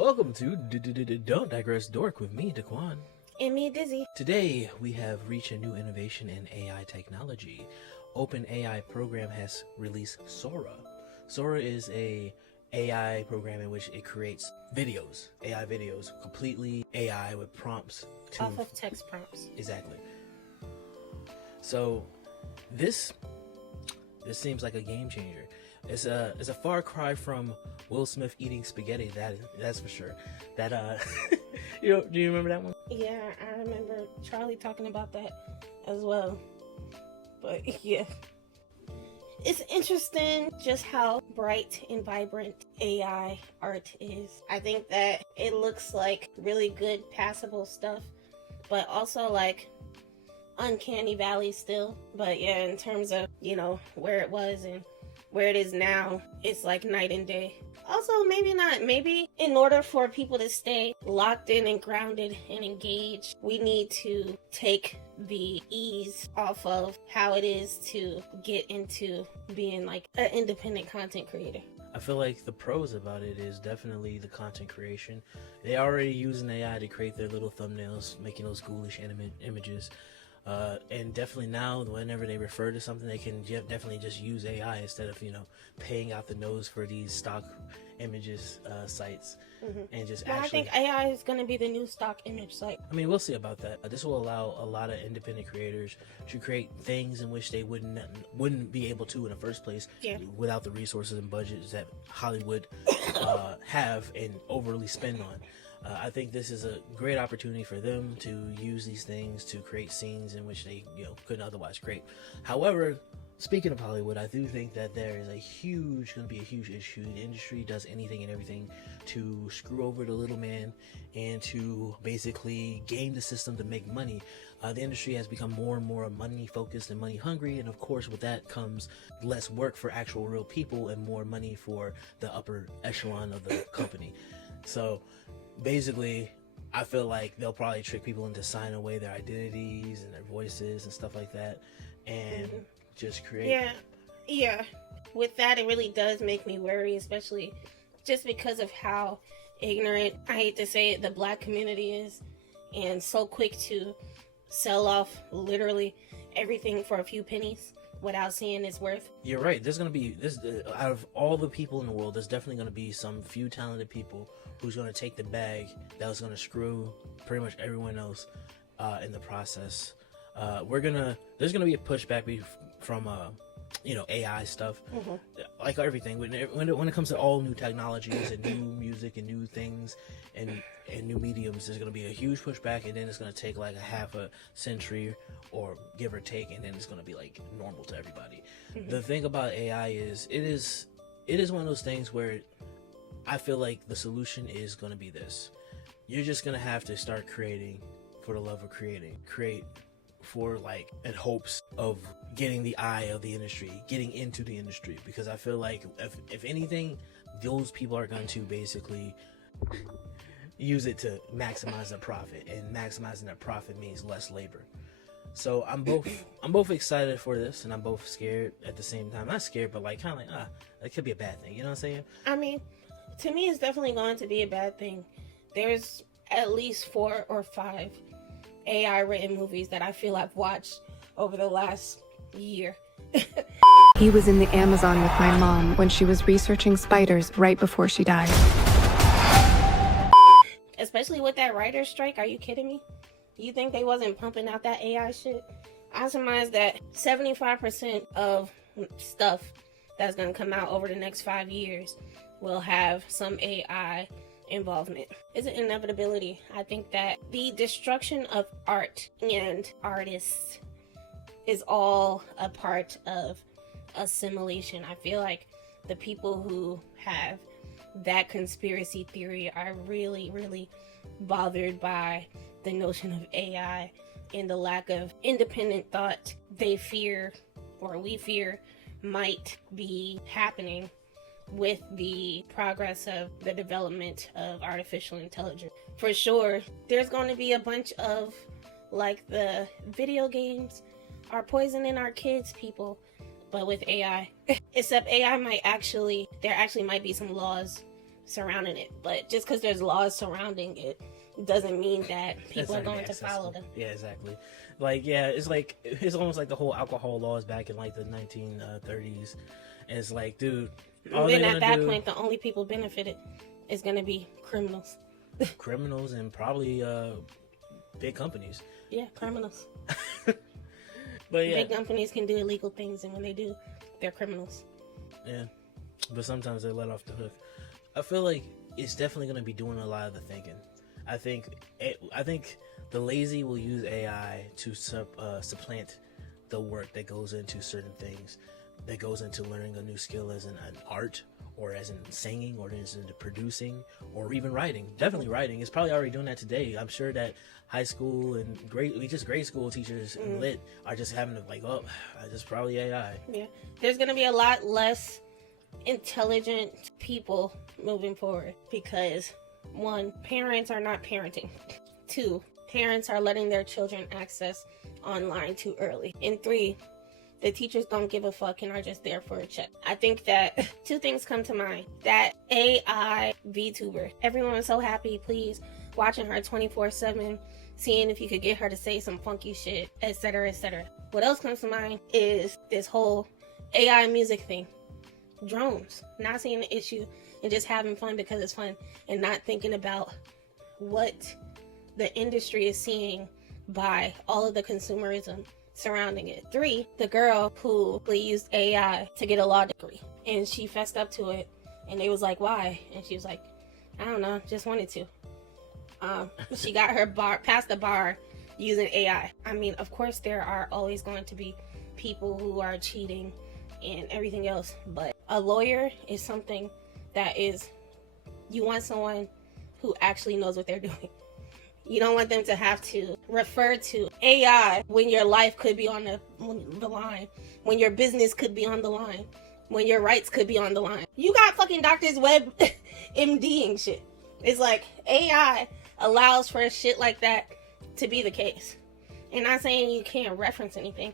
Welcome to Don't Digress Dork with me, Daquan. And me, Dizzy. Today, we have reached a new innovation in AI technology. OpenAI program has released Sora. Sora is a AI program in which it creates videos, AI videos, completely AI with prompts. Off of text prompts. Exactly. So, this seems like a game changer. It's a far cry from Will Smith eating spaghetti. That's for sure. That do you remember that one? Yeah, I remember Charlie talking about that as well. But yeah, it's interesting just how bright and vibrant AI art is. I think that it looks like really good passable stuff, but also like uncanny valley still. But yeah, in terms of where it was and where it is now, it's like night and day. Also, maybe in order for people to stay locked in and grounded and engaged, we need to take the ease off of how it is to get into being like an independent content creator. I feel like the pros about it is definitely the content creation. They already using AI to create their little thumbnails, making those ghoulish images. And definitely now, whenever they refer to something, they can definitely just use AI instead of paying out the nose for these stock images sites. And just I think AI is going to be the new stock image site. I mean, we'll see about that. This will allow a lot of independent creators to create things in which they wouldn't be able to in the first place, without the resources and budgets that Hollywood have and overly spend on. I think this is a great opportunity for them to use these things to create scenes in which they couldn't otherwise create. However, speaking of Hollywood, I do think that there is going to be a huge issue. The industry does anything and everything to screw over the little man and to basically game the system to make money. The industry has become more and more money focused and money hungry, and of course with that comes less work for actual real people and more money for the upper echelon of the company. So basically, I feel like they'll probably trick people into signing away their identities and their voices and stuff like that, and just create. Yeah. With that, it really does make me worry, especially just because of how ignorant, I hate to say it, the Black community is, and so quick to sell off literally everything for a few pennies without seeing its worth. You're right. There's going to be out of all the people in the world, there's definitely going to be some few talented people who's going to take the bag that was going to screw pretty much everyone else in the process. There's going to be a pushback from AI stuff, like everything. When it comes to all new technologies and new music and new things and new mediums, there's going to be a huge pushback, and then it's going to take like a half a century or give or take, and then it's going to be like normal to everybody. The thing about AI is it is one of those things where I feel like the solution is going to be this. You're just going to have to start creating for the love of creating. Create for in hopes of getting the eye of the industry, getting into the industry, because I feel like if anything, those people are going to basically use it to maximize their profit, and maximizing their profit means less labor. So I'm both excited for this, and I'm both scared at the same time. Not scared, but kind of it could be a bad thing. You know what I'm saying? I mean, to me, it's definitely going to be a bad thing. There's at least 4 or 5 AI written movies that I feel I've watched over the last year. He was in the Amazon with my mom when she was researching spiders right before she died. Especially with that writer's strike, are you kidding me? You think they wasn't pumping out that AI shit? I surmise that 75% of stuff that's going to come out over the next 5 years will have some AI involvement. It's an inevitability. I think that the destruction of art and artists is all a part of assimilation. I feel like the people who have that conspiracy theory are really, really bothered by the notion of AI and the lack of independent thought they fear, or we fear, might be happening with the progress of the development of artificial intelligence. For sure, there's going to be a bunch of the video games are poisoning our kids people, but with AI. Except AI there actually might be some laws surrounding it. But just because there's laws surrounding it doesn't mean that people are going to follow them. Yeah, exactly. Like, yeah, it's almost like the whole alcohol laws back in like the 1930s. And it's like, dude, all then at that point, the only people benefited is going to be criminals. Criminals and probably big companies. Yeah, criminals. But yeah, big companies can do illegal things, and when they do, they're criminals. Yeah, but sometimes they're let off the hook. I feel like it's definitely going to be doing a lot of the thinking. I think the lazy will use AI to supplant the work that goes into certain things, that goes into learning a new skill as an art, or as in singing, or as in producing, or even writing. Definitely writing. It's probably already doing that today. I'm sure that high school and grade school teachers in lit are just having to like, oh, just probably AI. Yeah, there's gonna be a lot less intelligent people moving forward because 1, parents are not parenting. 2, parents are letting their children access online too early. And 3, the teachers don't give a fuck and are just there for a check. I think that 2 things come to mind. That AI VTuber. Everyone was so happy, please, watching her 24/7, seeing if you could get her to say some funky shit, etc., etc. What else comes to mind is this whole AI music thing. Drones. Not seeing the issue and just having fun because it's fun and not thinking about what the industry is seeing by all of the consumerism surrounding it. 3, the girl who used AI to get a law degree, and she fessed up to it, and they was like, why? And she was like, I don't know, just wanted to. She got her past the bar using AI. I mean, of course there are always going to be people who are cheating and everything else, but a lawyer is something that is, you want someone who actually knows what they're doing. You don't want them to have to refer to AI when your life could be on the line, when your business could be on the line, when your rights could be on the line. You got fucking Doctors Web MDing shit. It's like AI allows for shit like that to be the case. And not saying you can't reference anything.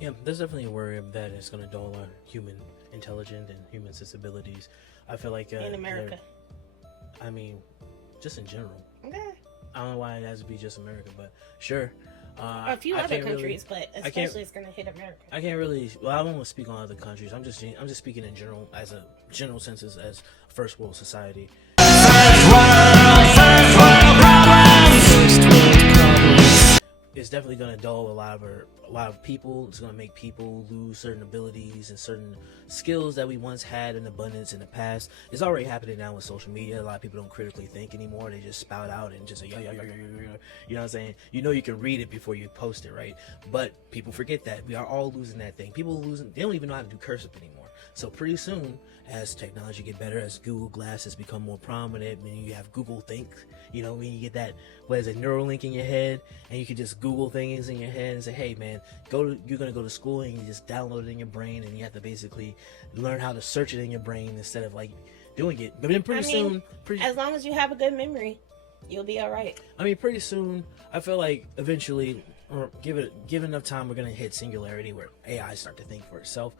Yeah, there's definitely a worry that it's going to dull our human intelligence and human sensibilities. I feel like in America. I mean, just in general. Okay. I don't know why it has to be just America, but sure. A few other countries, but especially it's going to hit America. I can't really. Well, I don't want to speak on other countries. I'm just speaking in general, as a general census, as a first world society. It's definitely going to dull a lot of people. It's going to make people lose certain abilities and certain skills that we once had in abundance in the past. It's already happening now with social media. A lot of people don't critically think anymore. They just spout out and just say, yo. You know what I'm saying? You know you can read it before you post it, right? But people forget that. We are all losing that thing. People losing, they don't even know how to do cursive anymore. So pretty soon, as technology get better, as Google Glass has become more prominent, when you have Google Think, you know, when you get that, what is it, Neuralink in your head, and you can just Google things in your head and say, hey man, you're gonna go to school and you just download it in your brain, and you have to basically learn how to search it in your brain instead of like doing it. But then pretty soon, as long as you have a good memory, you'll be all right. I mean, pretty soon, I feel like eventually, or give enough time, we're gonna hit singularity where AI start to think for itself.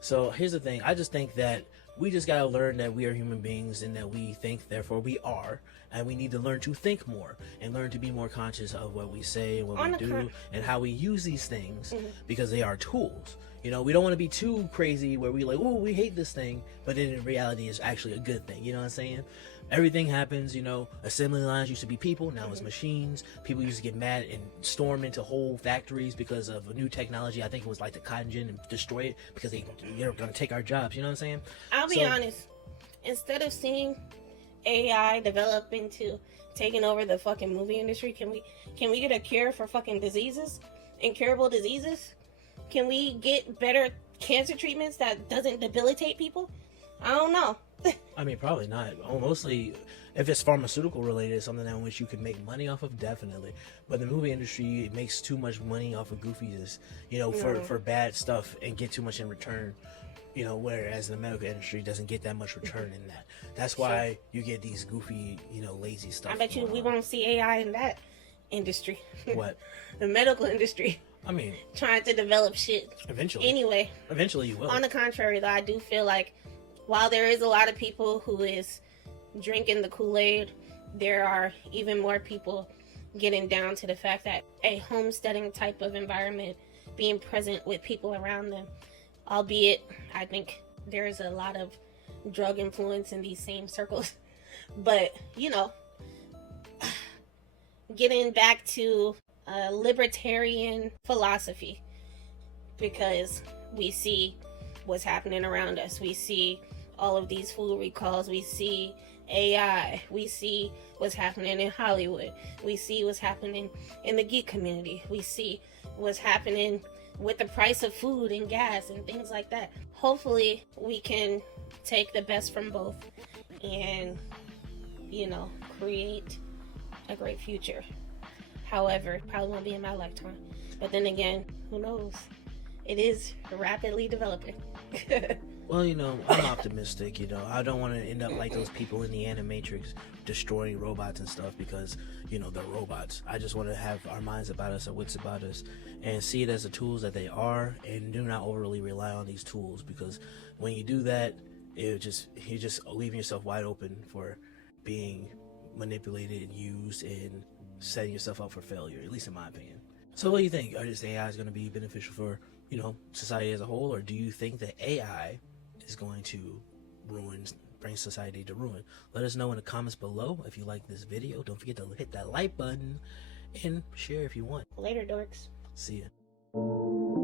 So here's the thing. I just think that we just gotta learn that we are human beings and that we think, therefore we are, and we need to learn to think more and learn to be more conscious of what we say and what we do and how we use these things, because they are tools. You know, we don't want to be too crazy where we like, oh, we hate this thing, but then in reality it's actually a good thing. You know what I'm saying? Everything happens, you know, assembly lines used to be people, now it's machines. People used to get mad and storm into whole factories because of a new technology. I think it was like the cotton gin, and destroy it because they're going to take our jobs. You know what I'm saying? I'll be honest. Instead of seeing AI develop into taking over the fucking movie industry, can we get a cure for fucking diseases, incurable diseases? Can we get better cancer treatments that doesn't debilitate people? I don't know. I mean, probably not. Mostly, if it's pharmaceutical related, something that which you can make money off of, definitely. But the movie industry makes too much money off of goofiness, you know, for bad stuff, and get too much in return. You know, whereas the medical industry doesn't get that much return in that. That's why you get these goofy, you know, lazy stuff. I bet you we won't see AI in that industry. What? The medical industry. I mean, trying to develop shit. Eventually. Anyway. Eventually you will. On the contrary, though, I do feel like while there is a lot of people who is drinking the Kool-Aid. There are even more people getting down to the fact that a homesteading type of environment, being present with people around them, albeit I think there's a lot of drug influence in these same circles, but you know, getting back to a libertarian philosophy, because we see what's happening around us. We see all of these food recalls. We see AI. We see what's happening in Hollywood. We see what's happening in the geek community. We see what's happening with the price of food and gas and things like that. Hopefully we can take the best from both and, you know, create a great future. However, probably won't be in my lifetime. But then again, who knows? It is rapidly developing. Well, you know, I'm optimistic. You know, I don't want to end up like those people in the Animatrix destroying robots and stuff because, you know, they're robots. I just want to have our minds about us, our wits about us, and see it as the tools that they are, and do not overly rely on these tools, because when you do that, you're just leaving yourself wide open for being manipulated and used and setting yourself up for failure, at least in my opinion. So what do you think? Are this AI is going to be beneficial for, you know, society as a whole, or do you think that AI is going to bring society to ruin? Let us know in the comments below. If you like this video, don't forget to hit that like button and share if you want. Later, dorks. See ya.